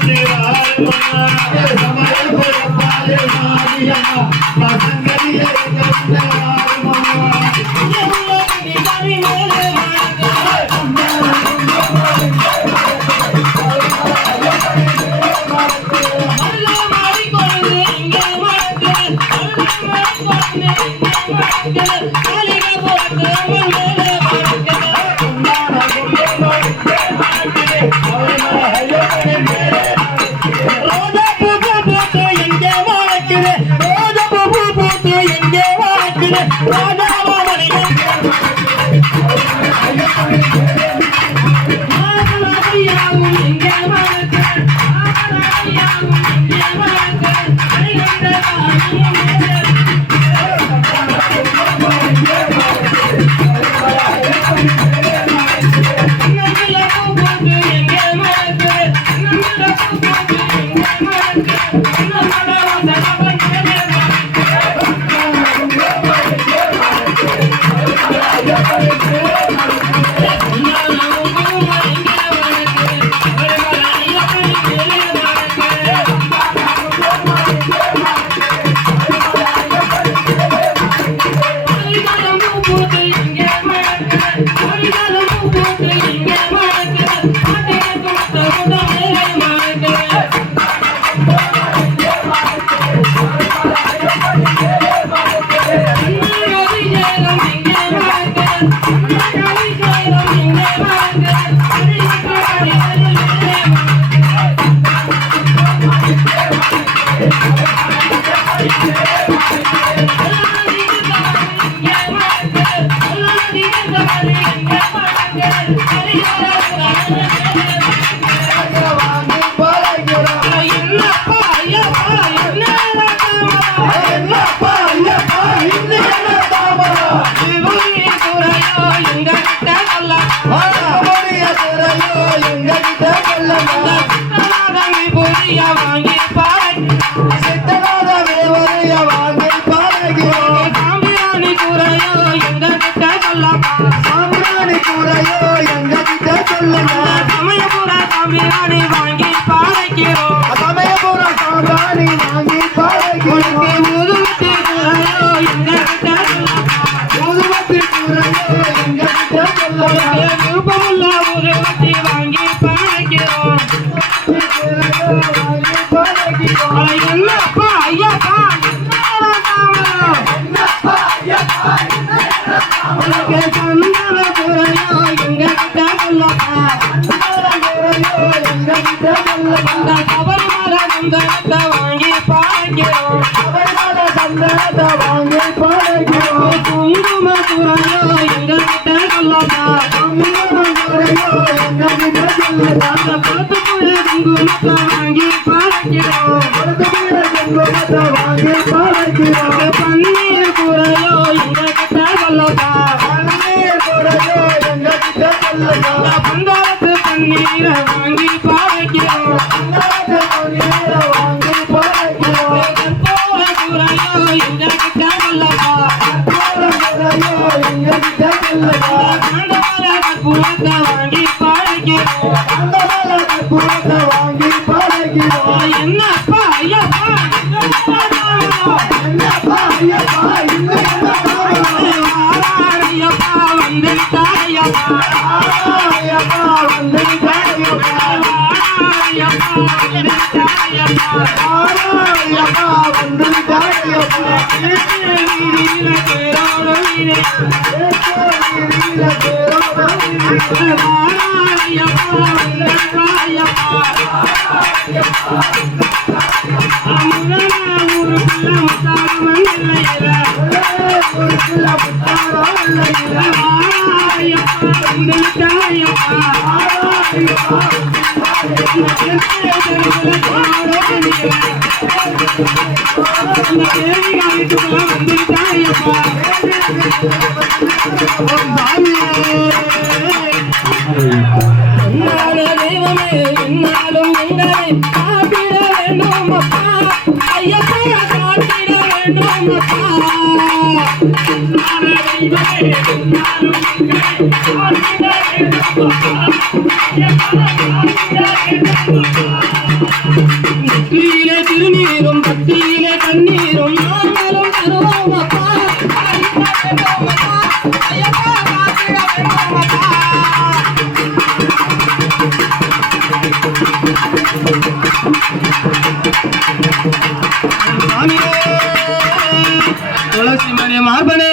Thank you. நெற்றியிலே திருநீரும் பக்தியிலே கண்ணீரும் நாங்களும் தருவோம் அப்பா. துளசி மணி மார்பனே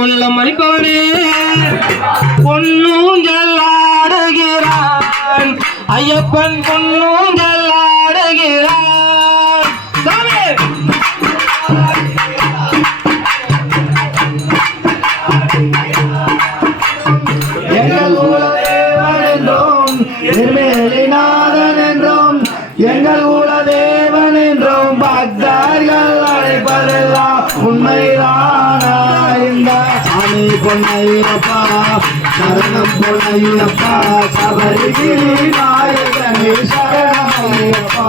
உள்ளம் மறிப்பவனே பொன்னூஞ்சல் ஆடுகிறான் ஐயப்பன் பொன்னூஞ்சல் ஆடுகிறான். எங்கள் குலதேவன் என்றும் திருமேலிநாதன் என்றும் எங்கள் குலதேவன் என்றும் பக்தர்கள் அழைப்பதெல்லாம் உண்மைதானா? இந்த சாமி பொன்னையப்பா சரணம் பொன்னையப்பா சபரிகிரி நாயகனே சரணமையப்பா.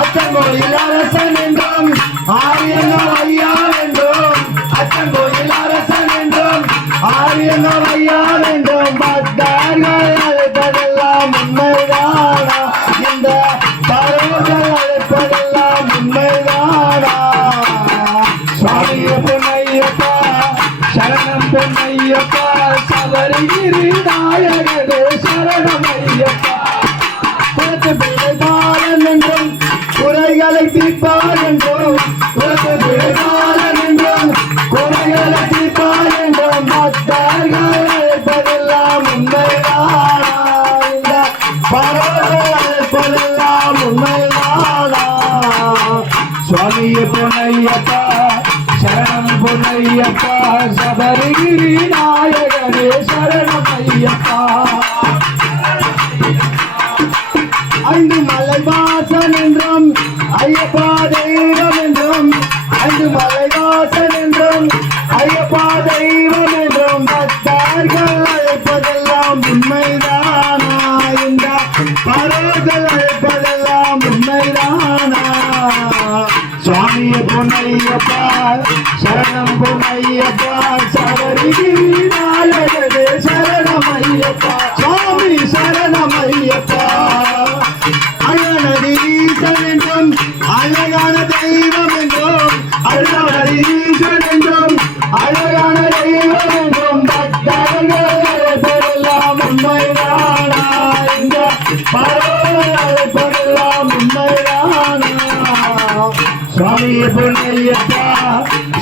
அச்சங்கோயில் அரசன் என்றும் ஆரியங்கள் ஐயா என்றும் அச்சங்கோயில் அரசன் என்றும் ஆரியங்கள் ஐயா என்றும் பக்தர்கள் அழைப்பதெல்லாம் உண்மைதானா? இந்த பறவைகள் அழைப்பதெல்லாம் உண்மைதானா? சுவாமிய பொன்னையப்பா சரணம் பொன்னையப்பா சபரிகிரி நாயகனே சரணமையப்பா. பிழைப்பாளன் என்றும் குறைகளை தீர்ப்பார் என்றும் பிழைப்பாளன் என்றும் குறைகளை தீர்ப்பார் என்றும் பக்தர்கள் அழைப்பதெல்லாம் உண்மைதானா? இந்த பறவைகள் அழைப்பதெல்லாம் உண்மைதானா? சுவாமிய பொன்னையப்பா சரணம் பொன்னையப்பா சபரிகிரி நாயகனே சரணமையப்பா. ஐந்து மலை வாசன் என்றும் ஐயப்பா தெய்வம் என்றும் ஐந்து மலை வாசன் என்றும் ஐயப்பா தெய்வம் என்றும் பக்தர்கள் அழைப்பதெல்லாம் உண்மைதானா? இந்த பறவைகள் அழைப்பதெல்லாம் உண்மைதானா? சுவாமிய பொன்னையப்பா சரணம் பொன்னையப்பா சபரிகிரி நாயகனே சரணமையப்பா. சுவாமி சரணமையப்பா. அழகனடி ஈசன் என்றும் அழகான தெய்வம் என்றும் அழகனடி ஈசன் என்றும் அழகான தெய்வம் என்றும் பக்தர்கள் அழைப்பதெல்லாம் உண்மைதானா? இந்த பறவைகள் அழைப்பதெல்லாம் உண்மைதானா? சுவாமிய பொன்னையப்பா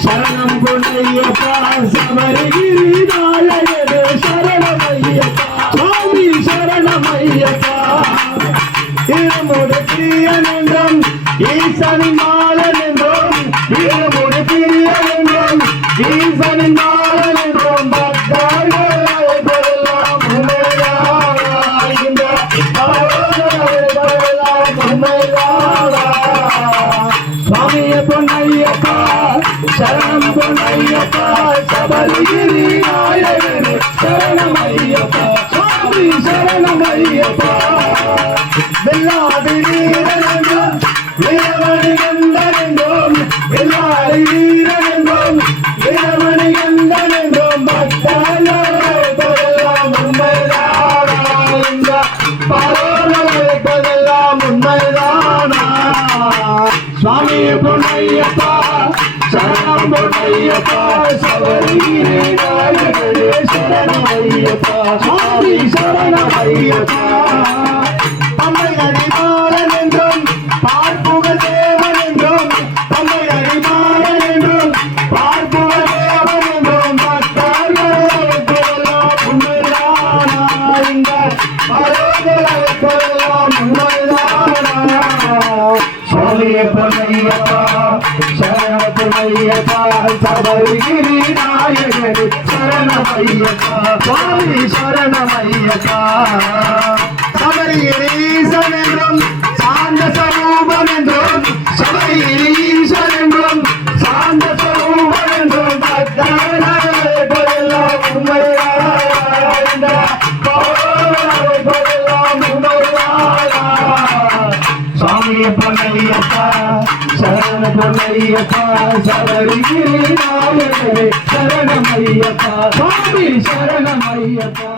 சரணம் பொன்னையப்பா சபரிகிரி நாயகனே சரணமையப்பா. சுவாமி சரணமையப்பா. இருமுடி பிரியன் என்றும் ஈசனின் மாலன் என்றும் இருமுடி பிரியன் என்றும் ஈசனின் மாலன் என்றும் பக்தர்கள் அழைப்பதெல்லாம் உண்மைதானா? இந்த பறவைகள் அழைப்பதெல்லாம் உண்மைதானா? சுவாமிய பொன்னையப்பா சரணம் பொன்னையப்பா சபரிகிரி நாயகனே சரணமையப்பா. சுவாமி சரணமையப்பா. வெள்ளாடி வீரன் என்றும் வீரமணி கண்டன் என்றும் வெள்ளாடி வீரன் என்றும் வீரமணி கண்டன் என்றும் பக்தர்கள் அழைப்பதெல்லாம் உண்மைதானா? இந்த பறவைகள் அழைப்பதெல்லாம் உண்மைதானா? சுவாமிய பொன்னையப்பா சரணம் பொன்னையப்பா சபரிகிரி நாயகனே சரணமையப்பா. சுவாமி சரணமையப்பா. தம்மை அடிமாறன் என்றும் பார்ப்புகழ் தேவன் என்றும் தம்மை அடிமாறன் என்றும் பார்ப்புகழ் தேவன் என்றும் பக்தர்கள் அழைப்பதெல்லாம் உண்மைதானா? இந்த பறவைகள் அழைப்பதெல்லாம் உண்மைதானா? சுவாமிய பொன்னையப்பா சரணம் பொன்னையப்பா சபரிகிரி நாயகனே சரணமையப்பா. சுவாமி சரணமையப்பா. சபரிகிரீசன் என்றும் சாந்த ஸ்வரூபம் என்றும் சபரிகிரீசன் என்றும் சாந்த ஸ்வரூபம் என்றும் பக்தர்கள் அழைப்பதெல்லாம் உண்மைதானா? இந்த பறவைகள் அழைப்பதெல்லாம் உண்மைதானா? சுவாமிய பொன்னையப்பா சரணம் பொன்னையப்பா சபரிகிரி நாயகனே சரணமையப்பா. சுவாமி சரணமையப்பா.